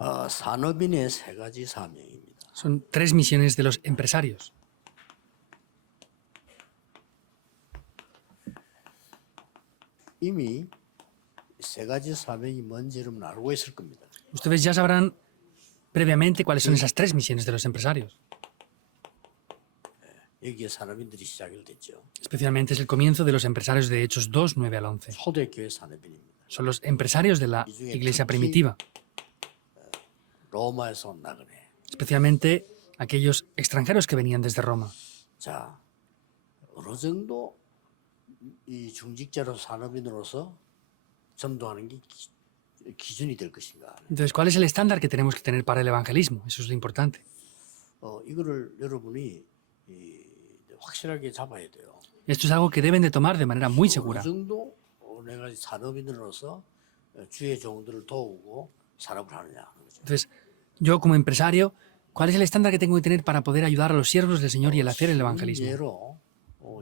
산업인의 세 가지 사명입니다. Son tres misiones de los empresarios. 이미 세 가지 사명이 뭔지 여러분 알고 있을 겁니다. Ustedes ya sabrán previamente cuáles son esas tres misiones de los empresarios. 여기에 산업인들이 시작이 됐죠. Especialmente es el comienzo de los empresarios de Hechos 2, 9 al 11. 초대교회 산업인입니다. Son los empresarios de la iglesia primitiva, 로마에서 온 나그네. especialmente aquellos extranjeros que venían desde Roma. 자, 어느 정도 이 중직자로 산업인으로서 전도하는 게 기준이 될 것인가? Entonces, ¿cuál es el estándar que tenemos que tener para el evangelismo? Eso es lo importante. 이거를 여러분이 확실하게 잡아야 돼요. Esto es algo que deben de tomar de manera muy 어느 segura. 정도 내가 산업인으로서 주의 종들을 도우고 산업을 하느냐 하는 거죠. Entonces, yo como empresario, ¿cuál es el estándar que tengo que tener para poder ayudar a los siervos del Señor y el hacer el evangelismo? 예로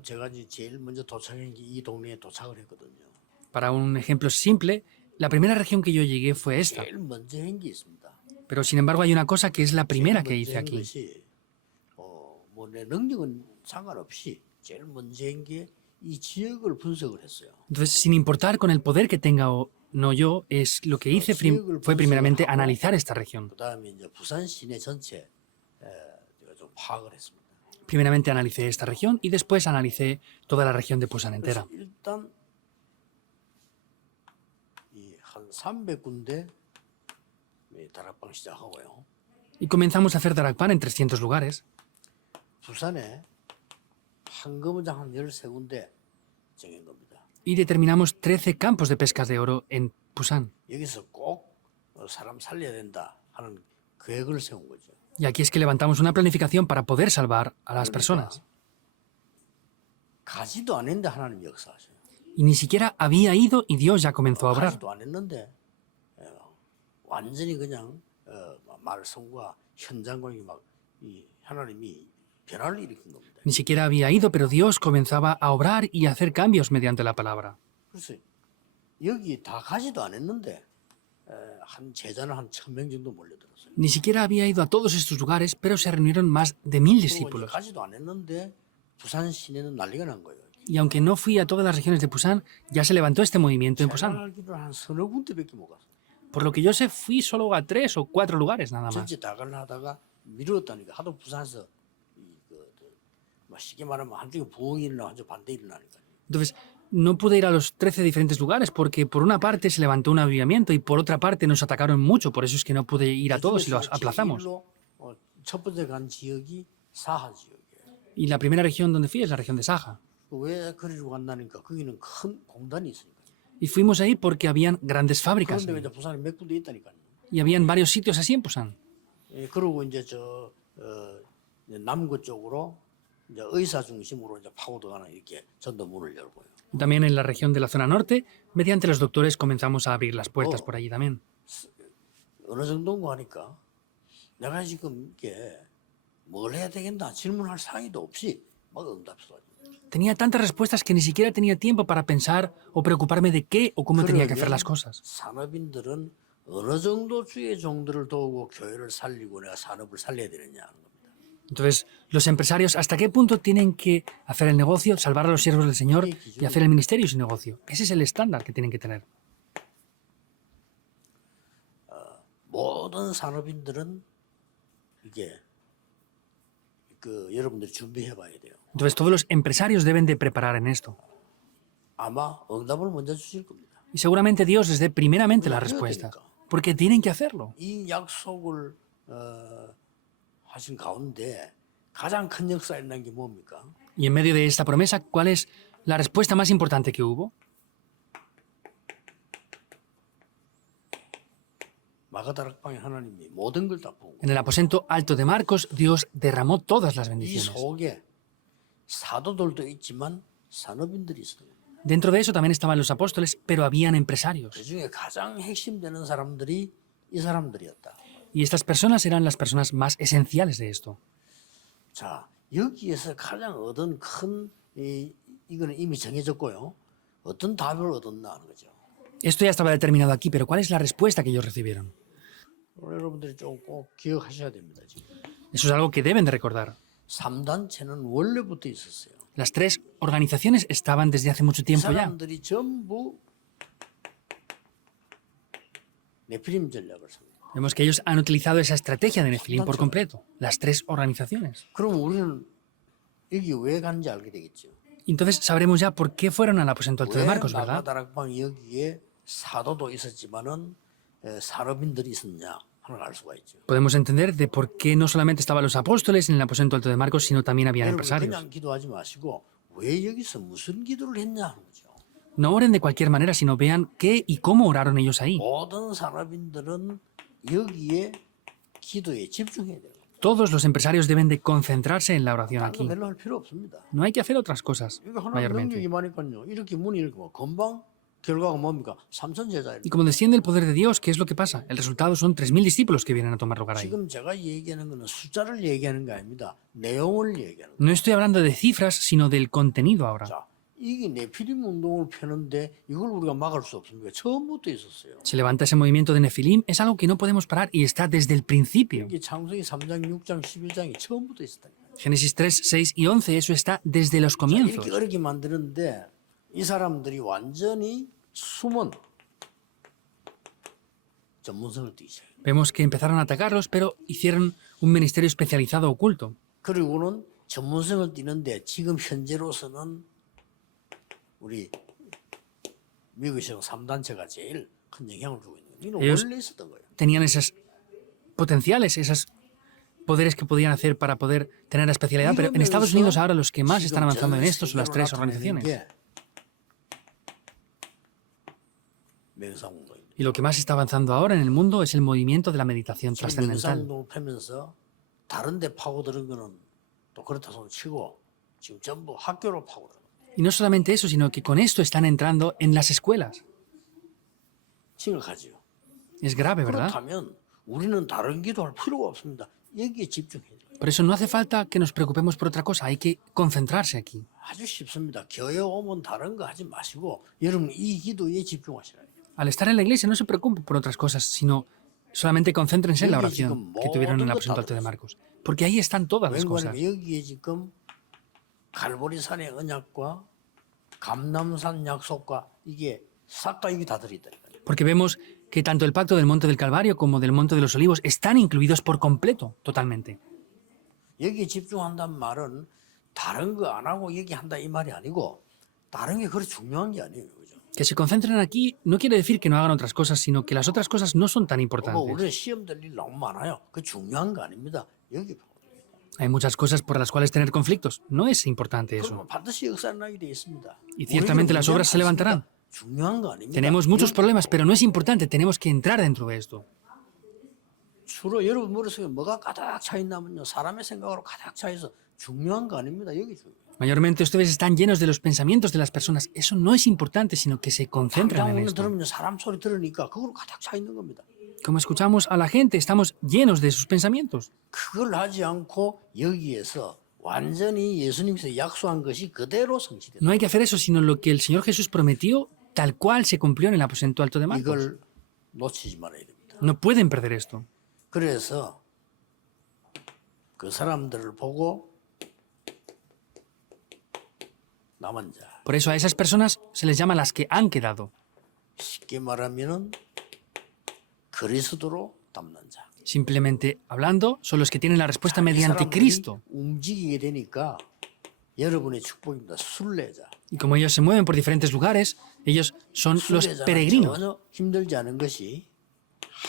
제가 이제 제일 먼저 도착한 게 이 동네에 도착을 했거든요. Para un ejemplo simple, la primera región que yo llegué fue esta. 제일 먼저 한 게 있습니다. Pero sin embargo hay una cosa que es la primera que hice 한 aquí. 것이 내 능력은 상관없이 제일 먼저 한 게 이 지역을 분석을 했어요. Entonces, sin importar con el poder que tenga o no yo, es lo que hice fue primeramente analizar esta región. 그다음에 이제 부산 시내 전체 제가 좀 파악을 했습니다. Primeramente analicé esta región y después analicé toda la región de Pusan 그래서 entera. 일단 한 300군데 다락방 시작하고요. Y comenzamos a hacer Darakpan en 300 lugares. 부산에 한금장 한 13군데 정한 겁니다. Y determinamos 13 campos de pescas de oro en Pusan. 여기서 꼭 사람 살려야 된다 하는 계획을 세운 거죠. Y aquí es que levantamos una planificación para poder salvar a las personas. 가지도 않았는데 하나님 역사하셔요. Y ni siquiera había ido y Dios ya comenzó a obrar. 가지도 안 했는데 완전히 그냥 말씀과 현장관이 막 하나님이 변화를 일으킨 겁니다. Ni siquiera había ido, pero Dios comenzaba a obrar y a hacer cambios mediante la palabra. 그래서 여기 다 가지도 안 했는데 한 제자는 한 1000명 정도 몰려들었어요. Ni siquiera había ido a todos estos lugares, pero se reunieron más de 1000 그리고 discípulos. 가지도 안 했는데 부산 시내는 난리가 난 거예요. Y aunque no fui a todas las regiones de Pusan, ya se levantó este movimiento en 제가 Pusan. 알기로는 한 서너 군데밖에 못 갔어요. Por lo que yo sé, fui solo a 3 o 4 lugares nada más. 전체 다 가려 하다가 미뤘다니까 하도 부산에서 쉽게 말하면 한쪽에 부흥이 일어나고 한쪽 반대 일어나니까. Entonces, no pude ir a los 13 diferentes lugares porque por una parte se levantó un avivamiento y por otra parte nos atacaron mucho. Por eso es que no pude ir a todos y los aplazamos. 첫 번째 간 지역이 사하 지역이에요. Y la primera región donde fui es la región de Saja. 왜 거리로 간다니까 거기는 큰 공단이 있으니까. Y fuimos ahí porque habían grandes fábricas. 그런데 이제 부산에 몇 군데 있다니까요. Y habían varios sitios así en Pusan. 그러고 이제 남구 쪽으로 이제 의사 중심으로 이제 파고들어가는 이렇게 전도 문을 열고요. También en la región de la zona norte, mediante los doctores comenzamos a abrir las puertas por allí también. 어느 정도인가 하니까 내가 지금 이게 뭘 해야 되겠나 질문할 사이도 없이 막 응답이 쏟아져. Tenía tantas respuestas que ni siquiera tenía tiempo para pensar o preocuparme de qué o cómo tenía que hacer las cosas. 산업인들은 어느 정도 주의 종들을 도우고 교회를 살리고 내가 산업을 살려야 되느냐 하는 겁니다. Entonces, los empresarios, ¿hasta qué punto tienen que hacer el negocio, salvar a los siervos del Señor y hacer el ministerio y su negocio? Ese es el estándar que tienen que tener. 모든 산업인들은 이게 여러분들이 준비해봐야 돼요. Entonces, todos los empresarios deben de preparar en esto. 아마 응답을 먼저 주실 겁니다. Y seguramente Dios les dé primeramente la respuesta, porque tienen que hacerlo. 이 약속을 하신 가운데 가장 큰 역사가 일어난 게 뭡니까? Y en medio de esta promesa, ¿cuál es la respuesta más importante que hubo? 마가다락방에 하나님이 모든 걸 다 부은 En el aposento alto de Marcos, Dios derramó todas las 이 bendiciones. 속에 사도들도 있지만 산업인들이 있어요. Dentro de eso también estaban los apóstoles, pero habían empresarios. 그 중에 가장 핵심되는 사람들이 이 사람들이었다. Y estas personas eran las personas más esenciales de esto. 자, 여기에서 가장 얻은 이거는 이미 정해졌고요. 어떤 답을 얻었나 하는 거죠. Esto ya estaba determinado aquí, pero ¿cuál es la respuesta que ellos recibieron? 여러분들이 좀 꼭 기억하셔야 됩니다. 지금 Eso es algo que deben de recordar. 3단체는 원래부터 있었어요. Las tres organizaciones estaban desde hace mucho 이 tiempo ya. 사람들이 전부 네피림 전략을 씁니다. Vemos que ellos han utilizado esa estrategia de Nefilim por completo. Las tres organizaciones. 그럼 우리는 여기 왜 간지 알게 되겠죠. Entonces sabremos ya por qué fueron al aposento alto de 왜 Marcos, ¿verdad? 나가다락방 여기에 사도도 있었지만은 사업인들이 있었냐 하는 걸 알 수가 있죠. Podemos entender de por qué no solamente estaban los apóstoles en el aposento alto de Marcos, sino también habían 여러분 empresarios. 그냥 기도하지 마시고 왜 여기서 무슨 기도를 했냐 하는 거죠. No oren de cualquier manera, sino vean qué y cómo oraron ellos ahí. 모든 산업인들은 여기에 기도에 집중해야 돼요. Todos los empresarios deben de concentrarse en la oración 딴거 aquí. 별로 할 필요 없습니다. No hay que hacer otras cosas, 이거 하나 mayormente. 능력이 많으니까요. 이렇게 문이 이렇게 뭐 금방 결과가 뭡니까? 3천 제자. Y como desciende el poder de Dios, ¿qué es lo que pasa? El resultado son 3.000 discípulos que vienen a tomar lugar ahí. 지금 제가 얘기하는 거는 숫자를 얘기하는 게 아닙니다. 내용을 얘기하는 거예요. No estoy hablando de cifras, sino del contenido ahora. 자, 이게 네피림 운동을 펴는데 이걸 우리가 막을 수 없습니다. 처음부터 있었어요. Se levanta ese movimiento de Nefilim, es algo que no podemos parar y está desde el principio. 이게 창세기 3장, 6장, 11장이 처음부터 있었다니까. Génesis 3, 6 y 11, eso está desde los comienzos. 이렇게 어렵게 만드는데 이 사람들이 완전히 숨은 전문성을 띠죠. Vemos que empezaron a atacarlos, pero hicieron un ministerio especializado oculto. 그리고는 전문성을 띠는데 지금 현재로서는 우리 미국에서 3단체가 제일 큰 영향을 주고 있는 거예요. 이건 Ellos- 원래 있었던 거예요. Tenían esas potenciales, esos poderes que podían hacer para poder tener la especialidad, pero en Estados Unidos ahora los que más están avanzando en esto son las tres organizaciones. 명상운동입니다. Y lo que más está avanzando ahora en el mundo es el movimiento de la meditación 지금 trascendental. 명상운동을 펴면서 다른 데 파고드는 거는 또 그렇다 손 치고 지금 전부 학교로 파고들어요. Y no solamente eso, sino que con esto están entrando en las escuelas. 심각하죠. Es grave, ¿verdad? 그렇다면 우리는 다른 기도할 필요가 없습니다. 여기에 집중해야 돼요. Por eso no hace falta que nos preocupemos por otra cosa, hay que concentrarse aquí. 아주 쉽습니다. 교회 오면 다른 거 하지 마시고 여러분 이 기도에 집중하시라. Al estar en la iglesia no se preocupen por otras cosas, sino solamente concéntrense en la oración que tuvieron en el aposento alto de Marcos. Porque ahí están todas las cosas. 왠가는 여기에 지금 갈보리산의 언약과 감남산 약속과 이게 싹 다 이게 다 들어있다니까요. Porque vemos que tanto el pacto del Monte del Calvario como del Monte de los Olivos están incluidos por completo, totalmente. 여기에 집중한다는 말은 다른 거 안 하고 여기 한다 이 말이 아니고 다른 게 그렇게 중요한 게 아니에요. 그죠? Que se concentren aquí no quiere decir que no hagan otras cosas, sino que las otras cosas no son tan 뭐 importantes. 우리는 시험 될 일 너무 많아요. 그 중요한 거 아닙니다. 여기 봐. Hay muchas cosas por las cuales tener conflictos. No es importante eso. 그러면 반드시 역사 나게 돼 있습니다. Y ciertamente las obras se levantarán. 중요한 거 아닙니다. Tenemos muchos problemas, pero no es importante. Tenemos que entrar dentro de esto. 주로 여러분 머릿속에 뭐가 가득 차 있냐면요. 사람의 생각으로 가득 차 있어. 중요한 거 아닙니다. 여기 중요해요. Mayormente ustedes están llenos de los pensamientos de las personas. Eso no es importante, sino que se concentran en 당장 esto. 들으면 사람 소리 들으니까 그걸로 가득 차 있는 겁니다. Como escuchamos a la gente, estamos llenos de sus pensamientos. 그걸 하지 않고 여기에서 완전히 예수님께서 약속한 것이 그대로 성취된다. No hay que hacer eso, sino lo que el Señor Jesús prometió, tal cual se cumplió en el aposento alto de Marcos. 이걸 놓치지 말아야 됩니다. No pueden perder esto. 그래서 그 사람들을 보고 남은 자 Por eso a esas personas se les llama las que han quedado. 쉽게 말하면은 그리스도로 담는 자. Simplemente hablando, son los que tienen la respuesta 이 mediante 사람들이 Cristo. 움직이게 되니까 여러분의 축복입니다. 순례자. Y como ellos se mueven por diferentes lugares, ellos son los 순례자는 peregrinos. 전혀 힘들지 않은 것이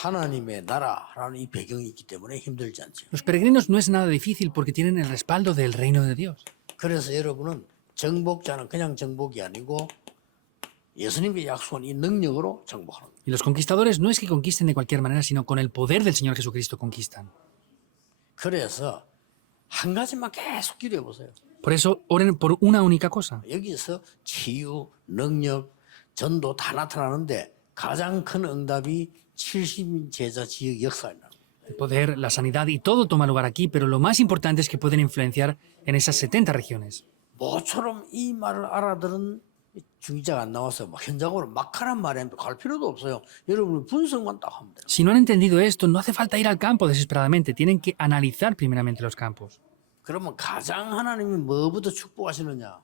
하나님의 나라, 하나님 이 배경이 있기 때문에 힘들지 않죠. Los peregrinos no es nada difícil porque tienen el respaldo del reino de Dios. 그래서 여러분은 정복자는 그냥 정복이 아니고 예수님께 약속한 이 능력으로 정복하는 거예요. Y los conquistadores no es que conquisten de cualquier manera, sino con el poder del Señor Jesucristo conquistan. 그래서 한 가지만 계속 기도해 보세요. Por eso oren por una única cosa. 여기서 치유, 능력, 전도 다 나타나는데 가장 큰 응답이 70인 제자 지역 역사에 나옵니다. El poder, la sanidad y todo toma lugar aquí, pero lo más importante es que pueden influenciar en esas 70 regiones. 모처럼 이 말을 알아들은 중직자가 안 나와서 막 현장으로 막 하란 말에 갈 필요도 없어요. 여러분이 분석만 딱 하면 돼요. Si no han entendido esto, no hace falta ir al campo desesperadamente, tienen que analizar primeramente los campos. 그러면 가장 하나님이 뭐부터 축복하시느냐?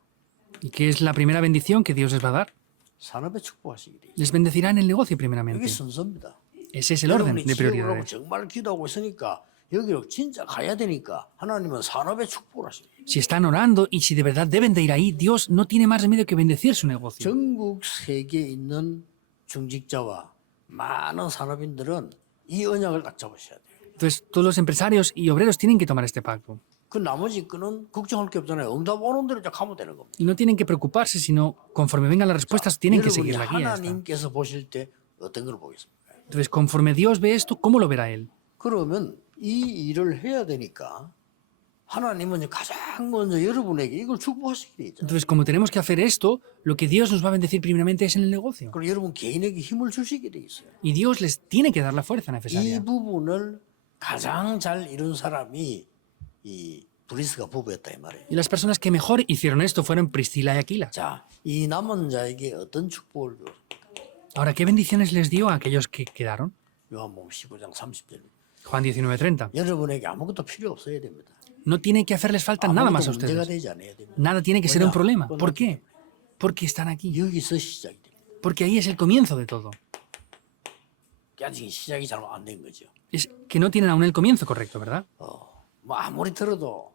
¿Y qué es la primera bendición que Dios les va a dar? 산업에 축복하시기 돼. Les bendecirá en el negocio 이게 primeramente. 순서입니다. Ese es el orden 여러분이 de 지옥을 하고 prioridades. 정말 기도하고 있으니까 여기로 진짜 가야 되니까 하나님은 산업에 축복을 하시고 Si están orando y si de verdad deben de ir ahí, Dios no tiene más remedio que bendecir su negocio. 전국 세계에 있는 중직자와 많은 산업인들은 이 언약을 딱 잡으셔야 돼요. Entonces, todos los empresarios y obreros tienen que tomar este pacto. 그 나머지 거는 걱정할 게 없잖아요. 응답 오는 대로 딱 가면 되는 겁니다. Y no tienen que preocuparse, sino conforme vengan las respuestas, tienen que 여러분이 seguir la guía. 하나님께서 보실 때 어떤 걸 보겠습니까? Entonces, conforme Dios ve esto, ¿cómo lo verá Él? 그러면 이 일을 해야 되니까 하나님은 가장 먼저 여러분에게 이걸 축복하시게 돼 있잖아요. Entonces, como tenemos que hacer esto, lo que Dios nos va a bendecir primeramente es en el negocio. 그리고 여러분 개인에게 힘을 주시게 돼 있어요. Y Dios les tiene que dar la fuerza 이 necesaria. 부분을 가장 잘 이룬 사람이 이 브리스가 부부였다 이 말이에요. Y las personas que mejor hicieron esto fueron Priscila y Aquila. 자, 이 남은 자에게 어떤 축복을 줘? Ahora, ¿qué bendiciones les dio a aquellos que quedaron? 요한복음 15장 30절입니다. Juan 19:30. 여러분에게 아무것도 필요 없어야 됩니다. No tiene que hacerles falta nada más a 아무것도 문제가 ustedes. 되지 않아야 됩니다. Nada tiene que ser un problema. 왜냐? ¿Por qué? Porque están aquí. 여기서 시작이 됩니다. Porque ahí es el comienzo de todo. 아직 시작이 잘 안 된 거죠. Es que no tienen aún el comienzo correcto, ¿verdad? 뭐 아무리 들어도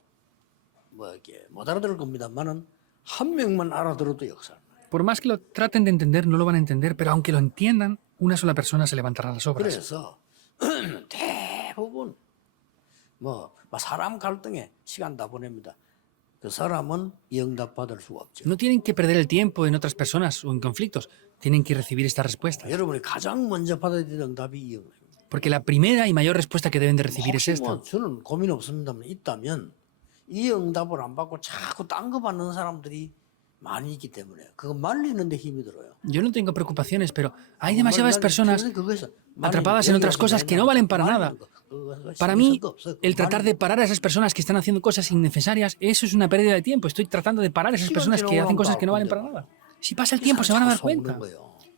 뭐 이렇게 못 알아들을 겁니다만은 한 명만 알아들어도 역사. Por más que lo traten de entender, no lo van a entender, pero aunque lo entiendan, una sola persona se levantará las obras. 그래서 대부분 뭐 사람 갈등에 시간 다 보냅니다. 그 사람은 이 응답 받을 수가 없죠. No tienen que perder el tiempo en otras personas o en conflictos, tienen que recibir esta respuesta. 여러분이 가장 먼저 받아야 될 응답이 이 응답입니다. Porque la primera y mayor respuesta que deben de recibir es 혹시 esta. 뭐 저는 고민 없습니다만 있다면 이 응답을 안 받고 자꾸 딴 거 받는 사람들이 많이 있기 때문에 그거 말리는데 힘이 들어요. Yo no tengo preocupaciones, pero hay demasiadas personas 그거에서 atrapadas en otras cosas que no valen para nada. Para mí, el tratar de parar a esas personas que están haciendo cosas innecesarias, eso es una pérdida de tiempo. Estoy tratando de parar a esas personas que hacen cosas que no valen para nada. Si pasa el tiempo, se van a dar cuenta.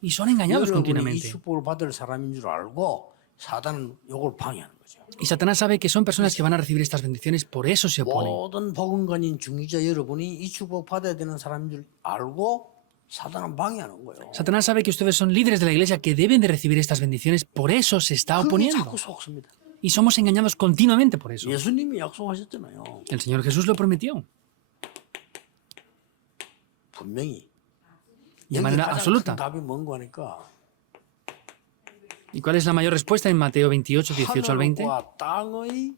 Y son engañados 여러분이 이 continuamente. 축복을 받을 사람인 줄 알고 사단은 이걸 방해하는 거죠. Y Satanás sabe que son personas que van a recibir estas bendiciones, por eso se oponen. 모든 복음관인 중직자 여러분이 이 축복 받아야 되는 사람인 줄 알고 사단은 방해하는 거예요. Satanás sabe que ustedes son líderes de la iglesia que deben de recibir estas bendiciones, por eso se está 그게 oponiendo. 자꾸 속습니다. Y somos engañados continuamente por eso. 예수님이 약속하셨잖아요. El Señor Jesús lo prometió. 분명히. De 여기 manera 가장 absoluta. 큰 답이 뭔가 하니까 ¿Y cuál es la mayor respuesta en Mateo 28, 18 al 20? 하늘과 땅의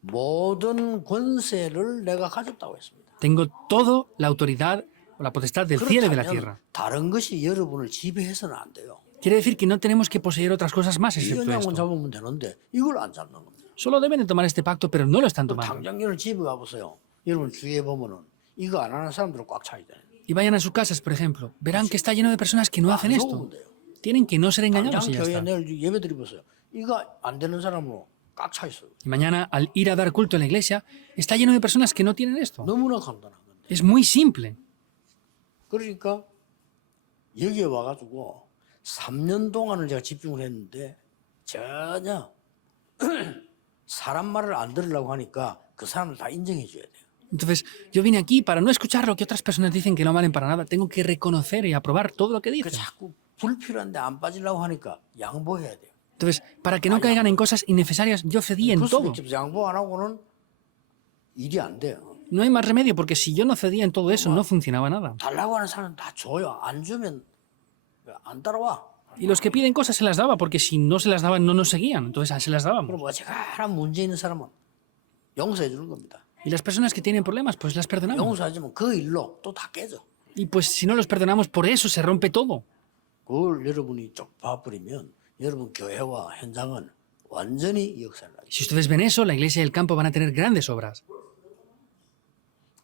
모든 권세를 내가 가졌다고 했습니다. Tengo toda la autoridad o la potestad del cielo y de la tierra. 그렇다면 다른 것이 여러분을 지배해서는 안 돼요. Quiere decir que no tenemos que poseer otras cosas más 이 excepto 언약만 esto. 잡으면 되는데 이걸 안 잡는 겁니다. Solo deben de tomar este pacto, pero no lo están tomando. 당장년을 집에 가보세요. 여러분 주위에 보면은 이거 안 하는 사람들은 꽉 차 있잖아요. Y vayan a sus casas, por ejemplo. Verán que está lleno de personas que no hacen 안 esto. 좋으면 돼요. Tienen que no ser engañados 당장 y ya 교회 está. 내일 예배 드리보세요. 이거 안 되는 사람으로 꽉 차 있어요. Y mañana, al ir a dar culto en la iglesia, está lleno de personas que no tienen esto. 너무나 간단한 건데. Es muy simple. 그러니까 여기에 와가지고 3년 동안을 제가 집중을 했는데 전혀 사람 말을 안 들으려고 하니까 그 사람을 다 인정해 줘야 돼요. Entonces, yo vine aquí para no escuchar lo que otras personas dicen que no valen para nada. Tengo que reconocer y aprobar todo lo que 그 dicen. 자꾸 불필요한데 안 빠지려고 하니까 양보해야 돼요. Entonces, para que no caigan en cosas innecesarias, yo cedí en 그 todo. 수밖에 없어요. 양보 안 하고는 일이 안 돼요. No hay más remedio, porque si yo no cedía en todo eso, no funcionaba nada. 달라고 하는 사람은 다 줘요. 안 주면 안 따라와. Y los que piden cosas se las daba, porque si no se las daban, no nos seguían. Entonces, se las dábamos. 그럼 어지간한 문제 있는 사람은 용서해 주는 겁니다. Y las personas que tienen problemas, pues las perdonamos. 용서하지만 그 일로 또 다 깨져. Y pues si no los perdonamos, por eso se rompe todo. 그걸 여러분이 쪽 봐버리면 여러분 교회와 현장은 완전히 역사를 하죠. Si ustedes ven eso, la iglesia y el campo van a tener grandes obras.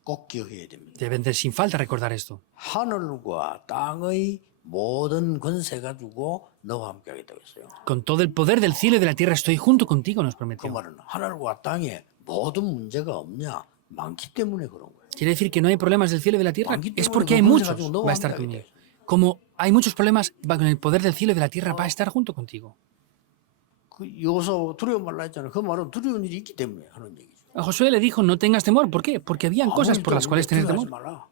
꼭 기억해야 됩니다. Deben de sin falta recordar esto. 하늘과 땅의 모든 권세 가지고 너와 함께 하겠다고 했어요. Con todo el poder del cielo y de la tierra estoy junto contigo, nos 그 prometió. 말은 하늘과 땅에 모든 문제가 없냐? 많기 때문에 그런 거예요. Quiere decir que no hay problemas del cielo y de la tierra. Es porque hay muchos. Va a estar conmigo. como hay muchos problemas, va con el poder del cielo y de la tierra va a estar junto contigo. 그 여기서 두려워 말라 했잖아요. 그 말은 두려운 일이 있기 때문에 하는 얘기죠. A Josué le dijo, no tengas temor. ¿Por qué? Porque habían cosas por las cuales tener 두려워하지 temor. 말라.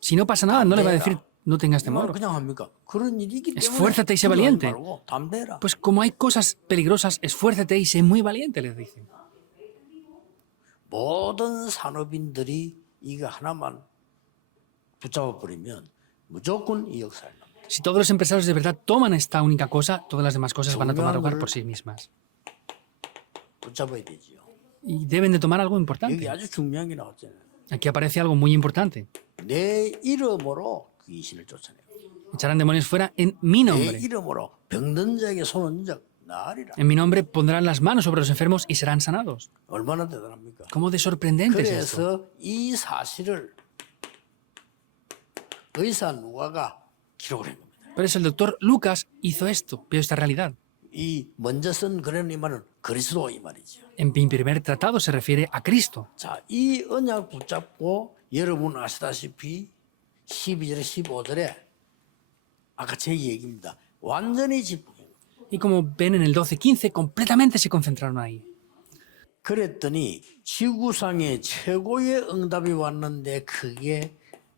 Si no pasa nada, no le va a decir, no tengas 이 말은 temor. 그냥 합니까? 그런 일이 있기 때문에 Esfuérzate y sé 두려워하지 valiente. 말고 담대해라. Pues como hay cosas peligrosas, esfuérzate y sé muy valiente, les dice. 모든 산업인들이 이거 하나만 붙잡아 버리면 무조건 이 역사를 납니다. Si todos los empresarios de verdad toman esta única cosa, todas las demás cosas van a tomar lugar por sí mismas. 붙잡아야 되지요. Y deben de tomar algo 여기 importante. 아주 중요한 게 나왔잖아요. Aquí aparece algo muy importante. 내 이름으로 귀신을 쫓아내요. Echarán demonios fuera en mi 내 nombre. 이름으로 병든 자에게 손은 적 나으리라. En mi nombre pondrán las manos sobre los enfermos y serán sanados. 얼마나 대단합니까? ¿Cómo de sorprendente es esto? 그래서 이 사실을 의사 누가가 기록을 한 겁니다. Por eso el doctor Lucas hizo esto, vio esta realidad. 이 먼저 쓴 그런 이 말은 그리스도 이 말이죠. En mi primer tratado se refiere a Cristo. 자, 이 언약 붙잡고 여러분 아시다시피 12절에 15절에 아까 제 얘기입니다. 완전히 집중해요. Y como ven en el 12:15, completamente se concentraron ahí. 그랬더니 지구상의 최고의 응답이 왔는데 그게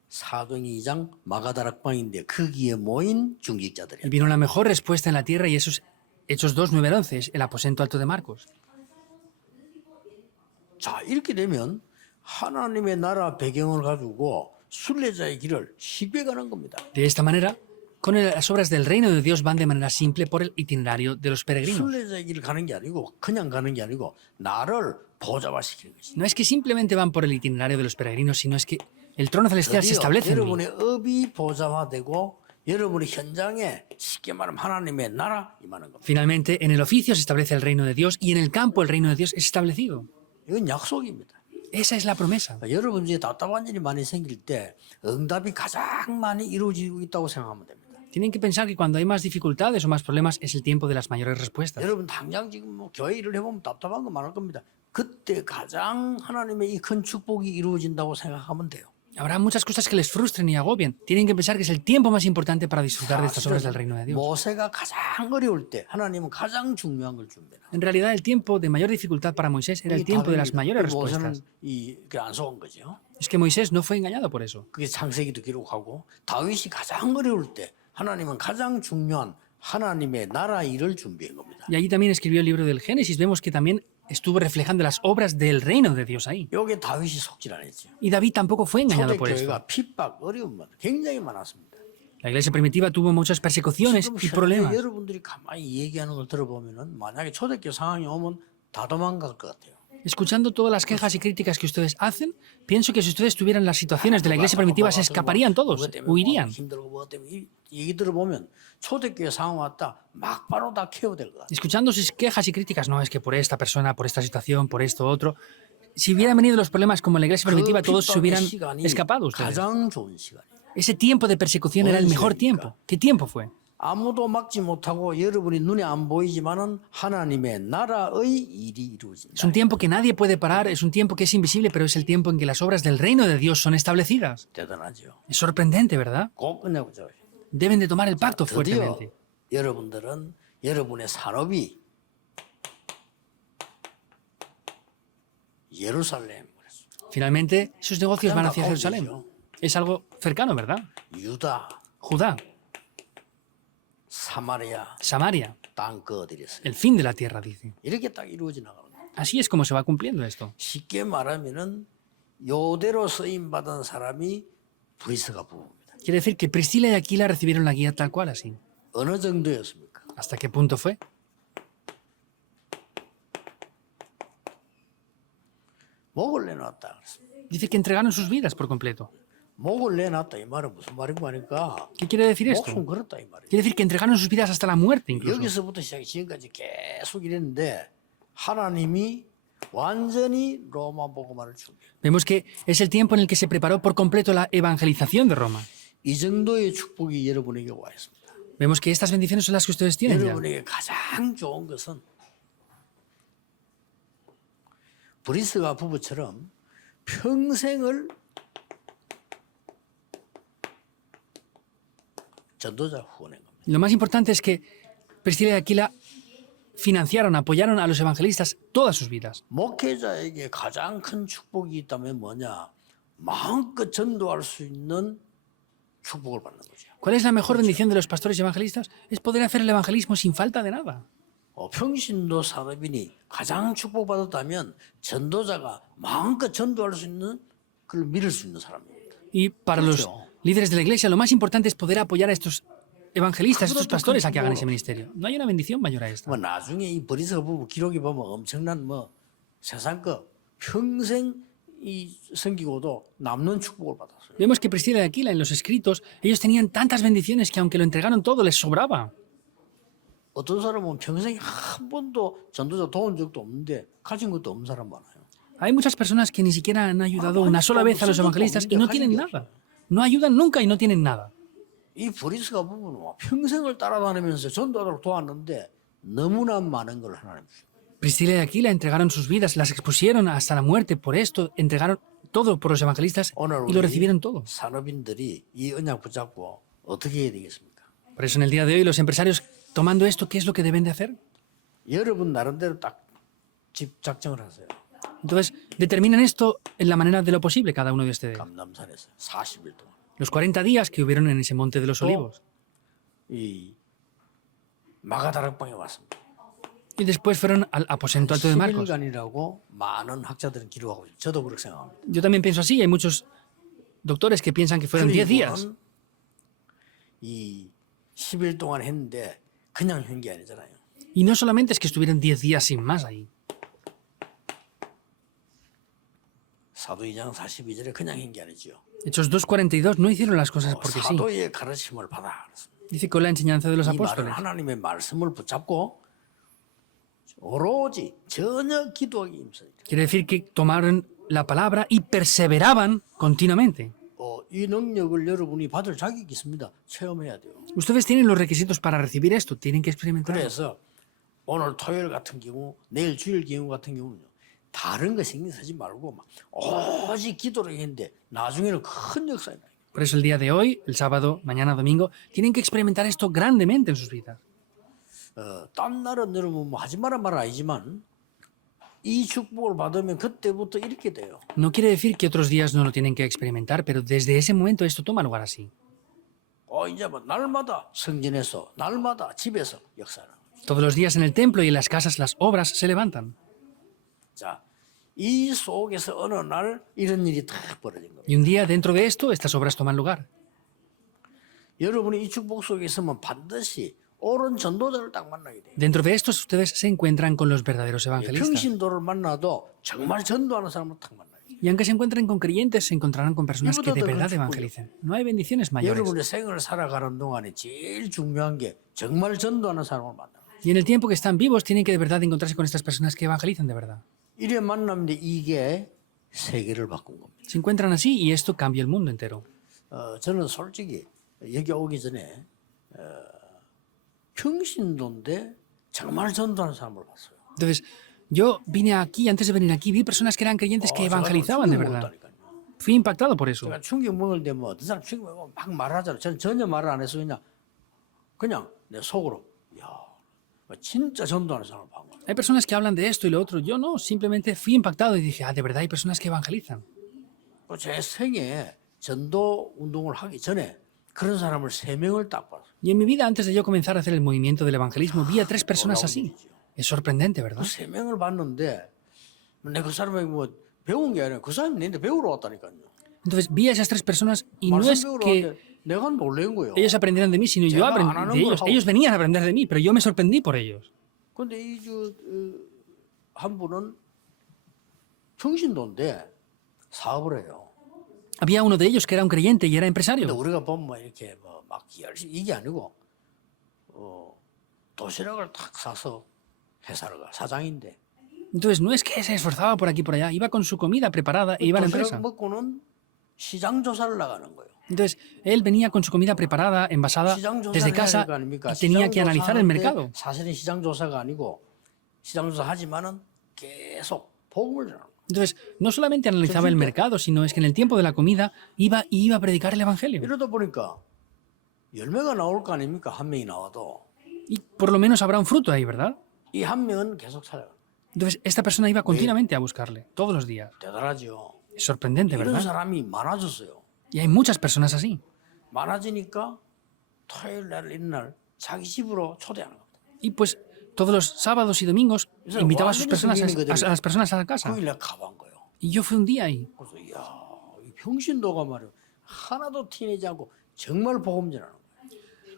사도행 2장 마가다락방인데 거기에 모인 Y 중직자들이에요. vino la mejor respuesta en la tierra y esos Hechos 2, 9 al 11, es el aposento alto de Marcos. 자, 이렇게 되면 하나님의 나라 배경을 가지고 순례자의 길을 쉽게 가는 겁니다. De esta manera, con las obras del reino de Dios van de manera simple por el itinerario de los peregrinos. 순례자의 길을 가는 게 아니고 그냥 가는 게 아니고 나를 보좌화시키는 것이. No es que simplemente van por el itinerario de los peregrinos, sino es que el trono celestial se establece en mí. 여러분의 업이 보좌화되고 여러분의 현장에 쉽게 말하면 하나님의 나라 임하는 겁니다. Finalmente, en el oficio se establece el reino de Dios y en el campo el reino de Dios es establecido. 이건 약속입니다. Esa es la promesa. 여러분 중에 답답한 일이 많이 생길 때 응답이 가장 많이 이루어지고 있다고 생각하면 됩니다. Tienen que pensar que cuando hay más dificultades o más problemas es el tiempo de las mayores respuestas. 여러분 당장 지금 뭐 교회 일을 해보면 답답한 거 많을 겁니다. 그때 가장 하나님의 이 큰 축복이 이루어진다고 생각하면 돼요. Habrá muchas cosas que les frustren y agobien. Tienen que pensar que es el tiempo más importante para disfrutar de estas obras del reino de Dios. 모세가 가장 어려울 때 하나님은 가장 중요한 걸 준비해요. En realidad, el tiempo de mayor dificultad para Moisés era el tiempo de las mayores respuestas. 모세는 안 속은 거죠. Es que Moisés no fue engañado por eso. 그게 창세기도 기록하고 다윗이 가장 어려울 때 하나님은 가장 중요한 하나님의 나라 일을 준비한 겁니다. Y allí también escribió el libro del Génesis. Vemos que también estuvo reflejando las obras del reino de Dios ahí. 여기에 다윗이 속질 안 했죠. Y David tampoco fue engañado por esto. 초대교회가 핍박, 어려움만 굉장히 많았습니다. La iglesia primitiva tuvo muchas persecuciones 지금 y problemas. 여러분들이 가만히 얘기하는 걸 들어보면은 만약에 초대교회 상황이 오면 다 도망갈 것 같아요. Escuchando todas las quejas y críticas que ustedes hacen, pienso que si ustedes tuvieran las situaciones de la iglesia primitiva se escaparían todos, huirían. 힘들고 뭐 때문에 이 얘기 들어보면 초대교회 상황 왔다 막 바로 다 케어될 것 같아요. Escuchando sus quejas y críticas, no, es que por esta persona, por esta situación, por esto, otro. Si hubieran venido los problemas como en la iglesia primitiva, todos se hubieran escapado ustedes. 가장 좋은 시간이에요. Ese tiempo de persecución era el mejor tiempo. ¿Qué tiempo fue? 아무도 막지 못하고 여러분이 눈에 안 보이지만은 하나님의 나라의 일이 이루어진다. Es un tiempo que nadie puede parar, es un tiempo que es invisible, pero es el tiempo en que las obras del reino de Dios son establecidas. 대단하죠. Es sorprendente, ¿verdad? 꼭 끝내보자. Deben de tomar el pacto 드디어 fuertemente. 여러분들은 여러분의 산업이 예루살렘 그랬어. Finalmente, sus negocios van hacia Jerusalén. Es algo cercano, ¿verdad? 유다, Judá, 사마리아 Samaria, 땅 거들였어요. el fin de la tierra, dice. 이렇게 딱 이루어져 나가는 거예요. Así es como se va cumpliendo esto. 쉽게 말하면은 요대로 쓰임 받은 사람이 브리스가 부부입니다. Quiere decir que Priscila y Aquila recibieron la guía tal cual así. 어느 정도였습니까? ¿Hasta qué punto fue? 목을 내놨다 그랬습니다. Dice que entregaron sus vidas por completo. 목을 내놨다 이 말은 무슨 말인가 하니까 ¿Qué quiere decir esto? 목숨 걸었다 이 말이에요. Quiere decir que entregaron sus vidas hasta la muerte incluso. 여기서부터 시작해 지금까지 계속 이랬는데 하나님이 완전히 로마 복음화를 준비해요. Vemos que es el tiempo en el que se preparó por completo la evangelización de Roma. 이 정도의 축복이 여러분에게 와 있습니다. Vemos que estas bendiciones son las que ustedes tienen ya. 여러분에게 가장 좋은 것은 브리스가 부부처럼 평생을 전도자 후원한 겁니다. Lo más importante es que Priscila y Aquila financiaron, apoyaron a los evangelistas todas sus vidas. 목회자에게 가장 큰 축복이 있다면 뭐냐? 마음껏 전도할 수 있는 축복을 받는 거죠. ¿Cuál es la mejor bendición de los pastores y evangelistas? Es poder hacer el evangelismo sin falta de nada. 평신도 산업인이 가장 축복받았다면 전도자가 마음껏 전도할 수 있는 그걸 믿을 수 있는 사람입니다. Y para los líderes de la iglesia, lo más importante es poder apoyar a estos evangelistas, a estos pastores a que hagan ese ministerio. No hay una bendición mayor a esta. 뭐 나중에 이 버리스가 보면 기록에 보면 엄청난 뭐 세상 거 평생 이 섬기고도 남는 축복을 받았어요. Vemos que Priscila y Aquila en los escritos, ellos tenían tantas bendiciones que aunque lo entregaron todo, les sobraba. 어떤 사람은 평생 한 번도 전도자 도운 적도 없는데 가진 것도 없는 사람 많아요. Hay muchas personas que ni siquiera han ayudado una sola vez a los evangelistas y no tienen nada. No ayudan nunca y no tienen nada. 이 브리스가 보면 평생을 따라다니면서 전도하도록 도왔는데 너무나 많은 걸 하나님 주셨어요. Priscila y Aquila entregaron sus vidas, las expusieron hasta la muerte. Por esto entregaron todo por los evangelistas 오늘 y lo 우리 recibieron todo. 산업인들이 이 언약 붙잡고 어떻게 해야 되겠습니까? Por eso en el día de hoy los empresarios tomando esto, ¿qué es lo que deben de hacer? 여러분 나름대로 딱 집 작정을 하세요. Entonces determinan esto en la manera de lo posible cada uno de ustedes. 감남산에서 40일 동안 Los 40 días que hubieron en ese monte de los olivos. 이 마가다락방에 왔습니다. Y después fueron al aposento alto de Marcos. 10일간이라고 많은 학자들은 기록하고 있어요. 저도 그렇게 생각합니다. Yo también pienso así, hay muchos doctores que piensan que fueron 10 días. 그리고는 이 10일 동안 했는데 그냥 한 게 아니잖아요. Y no solamente es que estuvieron 10 días sin más ahí. 사도 2장 42절에 그냥 한 게 아니죠. Hechos 2:42 no hicieron las cosas porque sí. 사도의 가르침을 받아. Dice con la enseñanza de los 이 말은 apóstoles. 하나님의 말씀을 붙잡고 오로지 전혀 기도하기 힘써요. Quiere decir que tomaron la palabra y perseveraban continuamente. 이 능력을 여러분이 받을 자격이 있습니다. 체험해야 돼요. Ustedes tienen los requisitos para recibir esto, tienen que experimentarlo. 그래서 오늘 토요일 같은 경우, 내일 주일 경우 같은 경우는요. 다른 거 신경 쓰지 말고 막 오직 기도를 했는데 나중에는 큰 역사가 나요. Por eso el día de hoy, el sábado, mañana, domingo, tienen que experimentar esto grandemente en sus vidas. 딴 날은 여러분 뭐 하지 마라 말 아니지만 이 축복을 받으면 그때부터 이렇게 돼요. No quiere decir que otros días no lo tienen que experimentar, pero desde ese momento esto toma lugar así. 이제 뭐 날마다 성전에서 날마다 집에서 역사는. Todos los días en el templo y en las casas las obras se levantan. 자, 이 속에서 어느 날 이런 일이 탁 벌어진 겁니다. Y un día dentro de esto estas obras toman lugar. 여러분이 이 축복 속에 있으면 반드시 옳은 전도자를 딱 만나게 돼요. Dentro de estos ustedes se encuentran con los verdaderos evangelistas. 평신도를 만나도 정말 전도하는 사람을 딱 만나요. Y aunque se encuentren con creyentes, se encontrarán con personas que de verdad evangelicen. No hay bendiciones mayores. 여러분의 생을 살아가는 동안에 제일 중요한 게 정말 전도하는 사람을 만나요. Y en el tiempo que están vivos tienen que de verdad encontrarse con estas personas que evangelizan de verdad. 이래 만남인데 이게 세계를 바꾼 겁니다. Se encuentran así y esto cambia el mundo entero. 저는 솔직히 여기 오기 전에 평신도인데 정말 전도하는 사람을 봤어요. Entonces, yo vine aquí, antes de venir aquí, vi personas que eran creyentes que evangelizaban de verdad. Fui impactado por eso. 제가 충격 먹을 때 뭐 어떤 사람 충격 먹으면 막 말하잖아요. 저는 전혀 말을 안 해서 그냥 내 속으로 야 진짜 전도하는 사람을 본 거예요. Hay personas que hablan de esto y lo otro. Yo no, simplemente fui impactado y dije, de verdad hay personas que evangelizan. 제 생에 전도 운동을 하기 전에 그런 사람을 3명을 딱 봤어요. Y en mi vida, antes de yo comenzar a hacer el movimiento del evangelismo, vi a 3 personas así. Es sorprendente, 그 ¿verdad? 3명을 봤는데 내가 그 사람에게 뭐 배운 게 아니라 그 사람이 내한테 배우러 왔다니까요. Entonces vi a esas 3 personas y no 말씀 es 배우러 que 왔는데 내가 놀란 거예요. ellos aprendieran de mí, sino yo aprendí de ellos. Ellos venían a aprender de mí, pero yo me sorprendí por ellos. 근데 한 분은 평신도인데 사업을 해요. Había uno de ellos que era un creyente y era 근데 empresario. 우리가 보면 이렇게 막 열심히 이게 아니고 도시락을 탁 사서 회사를 가 사장인데 Entonces no es que se esforzaba por aquí y por allá, iba con su comida preparada e iba a la empresa. 도시락 먹고는 시장 조사를 나가는 거예요. Entonces él venía con su comida preparada, envasada 시장 desde 조사를 해야 casa 될 거 아닙니까? y tenía 시장 que analizar el 조사하는데 mercado. 사실은 시장 조사가 아니고 시장 조사하지만은 계속 복음을 전하는 거예요. Entonces no solamente analizaba el mercado, sino es que en el tiempo de la comida iba a predicar el evangelio. 이러다 보니까 열매가 나올 거 아닙니까? 한 명이 나와도. Y por lo menos habrá un fruto ahí, ¿verdad? 이 한 명은 계속 찾아가. Entonces, esta persona iba continuamente a buscarle, todos los días. 대단하죠. Es sorprendente, 이런 ¿verdad? 사람이 많아졌어요. Y hay muchas personas así. 많아지니까 토요일 날, 이날 자기 집으로 초대하는 겁니다. Y pues todos los sábados y domingos invitaba a sus personas a las personas a la casa. 거기 내가 가본 거예요. Y yo fui un día ahí. 그래서 이야, 이 평신도가 말이야 하나도 티내지 않고 정말 복음 전하는 거예요.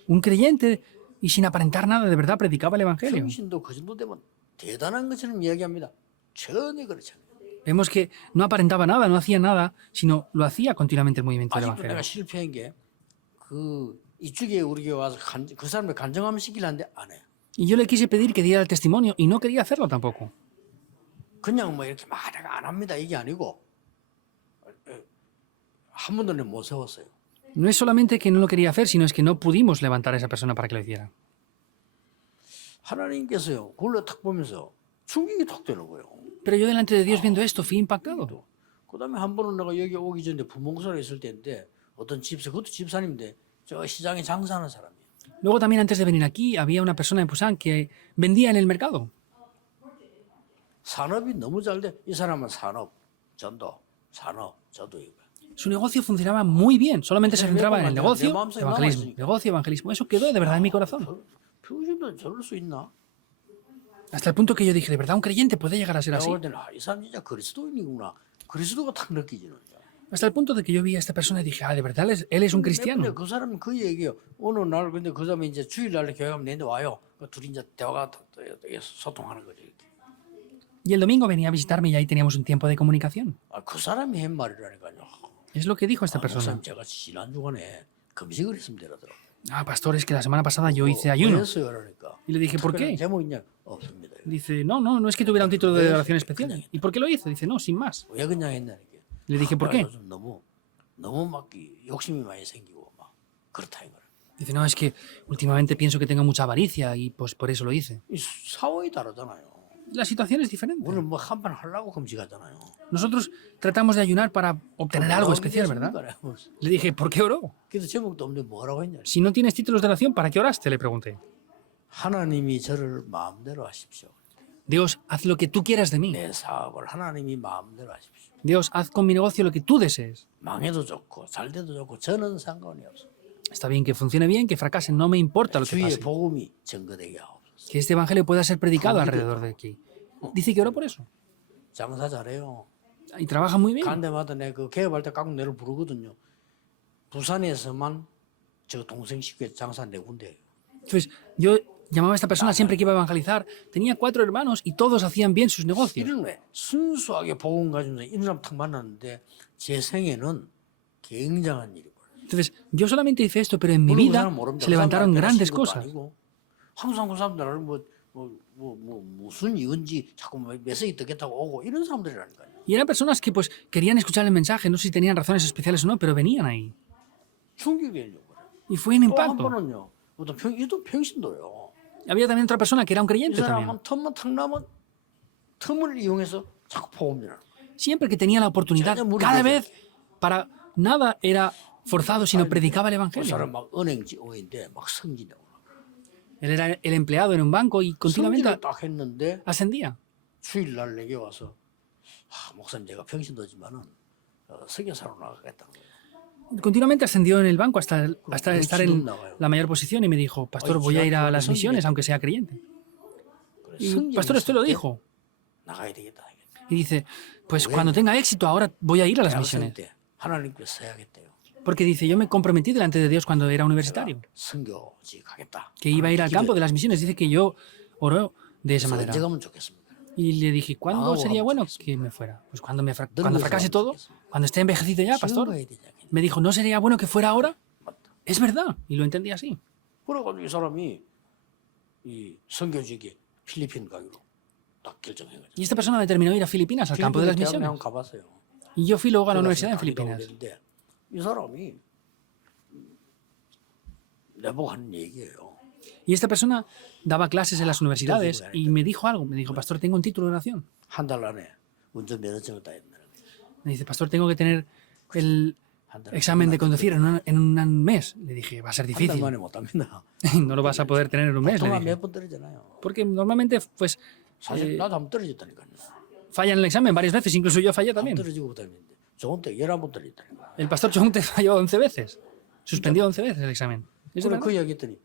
Un creyente y sin aparentar nada, de verdad predicaba el evangelio. 평신도 그 정도 되면 대단한 것처럼 이야기합니다. 전혀 그렇지 않아요. Vemos que no aparentaba nada, no hacía nada, sino lo hacía continuamente el movimiento del 아직도 내가 evangelio. 실패한 게 그 이쪽에 우리 교회 와서 그 사람을 간증하면 시키려는데 안 해요. Y yo le quise pedir que diera el testimonio y no quería hacerlo tampoco. 그냥 뭐 이렇게 말해가 안 합니다. 이게 아니고 한 번도 못 세웠어요. No es solamente que no lo quería hacer, sino es que no pudimos levantar a esa persona para que lo hiciera. 하나님께서요. 그걸로 탁 보면서 충격이 탁 되는 거예요. Pero yo delante de Dios viendo esto fui impactado. 그다음에 한 번은 내가 여기 오기 전에 부몽사에 있을 때인데 어떤 집사, 그것도 집사님인데 저 시장에 장사하는 사람이에요. Luego también antes de venir aquí había una persona en Busan que vendía en el mercado. 산업이 너무 잘 돼. 이 사람은 산업, 전도, 산업, 저도 이거. Su negocio funcionaba muy bien, solamente se centraba en el negocio, evangelismo, negocio, evangelismo. Eso quedó de verdad en mi corazón. 평신도 저럴 수 있나? Hasta el punto que yo dije, ¿de verdad un creyente puede llegar a ser 내가 así? 볼 때는 이 사람 진짜 그리스도인이구나. 그리스도가 탁 느껴지는 거야. Hasta el punto de que yo vi a esta persona y dije, de verdad él es un 근데 cristiano. 그 사람은 그 얘기예요. 어느 날 근데 그 사람이 이제 주일날 교회 가면 내한테 와요. 그 둘이 이제 대화가 소통하는 거죠. 이렇게. Y el domingo venía a visitarme y ahí teníamos un tiempo de comunicación. 그 사람이 한 말이라니까요. Es lo que dijo esta persona. 목사님 제가 지난 주간에 금식을 했으면 되더라고요. Pastor, es que la semana pasada yo hice ayuno. 했어요, 그러니까. Y le dije, ¿por qué? 제목 있냐? 없습니다. Dice, no es que tuviera un título de oración especial. ¿Y por qué lo hizo? Dice, no, sin más. 왜 그냥 했냐 이게. Le dije, ¿por qué? 요즘 너무 막 욕심이 많이 생기고 막 그렇다 이거를. Dice, no, es que últimamente pienso que tengo mucha avaricia y pues por eso lo hice. 이 상황이 다르잖아요. La situación es diferente. 오늘 뭐 한 판 하려고 금식하잖아요. Nosotros tratamos de ayunar para obtener algo especial, ¿verdad? Le dije, ¿por qué oró? 그래서 제목도 없는데 뭐라고 했냐. Si no tienes títulos de oración, ¿para qué oraste? Le pregunté. 하나님이 저를 마음대로 하십시오. Dios, haz lo que tú quieras de mí. 내 사업을 하나님이 마음대로 하십시오. Dios, haz con mi negocio lo que tú desees. 망해도 좋고 잘 돼도 좋고 저는 상관이 없어. Está bien que funcione bien, que fracase, no me importa lo que 주의 pase. 복음이 전거되게 하옵소서. Que este evangelio pueda ser predicado alrededor de aquí. Dice que oró por eso. 장사 잘해요. Y trabaja muy bien. 간 데마다 내가 그 개업할 때 깍 내를 부르거든요. 부산에서만 저 동생 식구에 장사 네 군데예요. Entonces, yo llamaba a esta persona siempre que iba a evangelizar. Tenía 4 hermanos y todos hacían bien sus negocios. 이런 왜 순수하게 복음 가지면서 이런 사람 탁 만났는데 제 생에는 굉장한 일이 벌어요. Entonces, yo solamente hice esto, pero en mi vida se levantaron grandes cosas. 항상 그 사람들은 무슨 이건지 자꾸 메시지 듣겠다고 오고 이런 사람들이라니까요. Y eran personas que pues querían escuchar el mensaje, no sé si tenían razones especiales o no, pero venían ahí. 충격이에요. Y fue un 또 한 impacto. 번은요. 이도 평신도요. Había también otra persona que era un 이 creyente también. 사람은 틈만 탁 나면 틈을 이용해서 자꾸 복음전하는 거예요. Siempre que tenía la oportunidad, cada vez, para nada era forzado, sino predicaba el 그 evangelio. 사람 막 은행직인데 막 승진하고 Él era el empleado en un banco y continuamente 승진을 딱 했는데 ascendía. 주일날 내게 와서 목사님 제가 평신도지만은 설교사로 나가겠다는 거예요. Continuamente ascendió en el banco hasta estar en la mayor posición y me dijo, Pastor, voy a ir a las misiones, aunque sea creyente. Y Pastor, esto lo dijo. 나가야 되겠다. Y dice, pues cuando tenga éxito, ahora voy a ir a las misiones. 하나님께서 해야겠대요. Porque dice, yo me comprometí delante de Dios cuando era universitario, 선교지 가겠다. que iba a ir al campo de las misiones. Dice que yo oró de esa manera. 언제 가면 좋겠습니까? Y le dije, ¿cuándo sería bueno que me fuera? Pues cuando fracase todo, cuando esté envejecido ya, pastor. Me dijo, ¿no sería bueno que fuera ahora? Es verdad. Y lo entendí así. 그래가지고 이 사람이 이 선교직에 필리핀 가기로 딱 결정해가지고. Y esta persona determinó ir a Filipinas, al campo de las misiones. 한번 가봤어요. Y yo fui luego a la universidad en Filipinas. 이 사람이 내보고 하는 얘기예요. Y esta persona daba clases en las universidades y me dijo algo. Me dijo, Pastor, tengo un título de oración. 한 달 안에 운전면허증을 따야 된다는 거예요. Me dice, Pastor, tengo que tener examen de conducir en un mes. Le dije, va a ser 한 달 difícil. 만에 못 합니다. No lo vas a poder tener en un mes, le 통화 dije. 몇번 떨어지나요? Porque normalmente, pues, 사실 나도 한번 떨어졌다니까요. fallan el examen varias veces, incluso yo fallé 한 también. 떨어지고 그다음인데 좋은 때 11번 떨어졌다니까. El pastor Chonte falló 11 veces. Suspendió 11 veces el examen. Es 그래 verdad. 그 이야기 했더니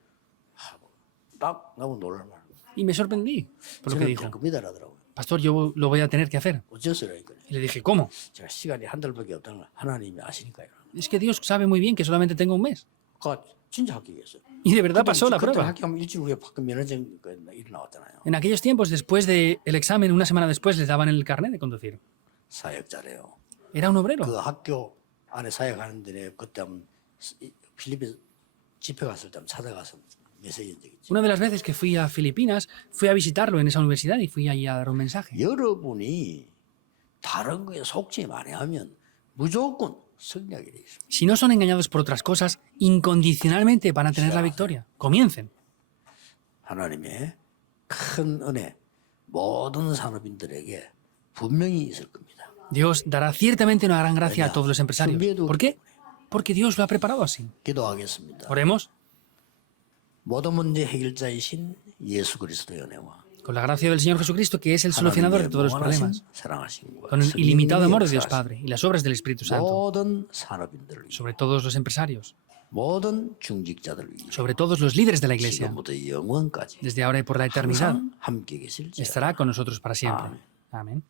딱 나고 놀랄만. Y me sorprendí por lo que 저는 dijo. 될 겁니다라더라고요. Pastor, yo lo voy a tener que hacer. 어째서라니까요. Y le dije, ¿cómo? 제가 시간이 한 달밖에 없다는 걸 하나님이 아시니까요. Es que Dios sabe muy bien que solamente tengo un mes. 그러니까 진짜 합격했어요. Y de verdad pasó la 그때 prueba. 합격하면 일주일 후에 박근 면허증 일 나왔잖아요. En aquellos tiempos, después del examen, una semana después, les daban el carnet de conducir. 사역자래요. Era un obrero. 그 학교 안에 사역하는데 그때 한번 필리핀 집회 갔을 때 한번 찾아가서 메시지 한 적이 있죠. Una de las veces que fui a Filipinas, fui a visitarlo en esa universidad y fui allí a dar un mensaje. 여러분이 다른 거에 속지 많이 하면 무조건 승리하게 돼 있습니다. Si no son engañados por otras cosas, incondicionalmente van a tener la victoria. Comiencen. 하나님의 큰 은혜 모든 산업인들에게 분명히 있을 겁니다. Dios dará ciertamente una gran gracia a todos los empresarios. ¿Por qué? Porque Dios lo ha preparado así. 기도하겠습니다. Oremos. 모든 문제 해결자이신 예수 그리스도의 은혜와 Con la gracia del Señor Jesucristo, que es el solucionador de todos los problemas. 사랑하심과 Con el ilimitado amor de Dios Padre y las obras del Espíritu Santo. 모든 산업인들을 위해 Sobre todos los empresarios. 모든 중직자들을 위해 Sobre todos los líderes de la Iglesia. 지금부터 영원까지 Desde ahora y por la eternidad. 항상 함께 계실지어다. Estará con nosotros para siempre. Amén.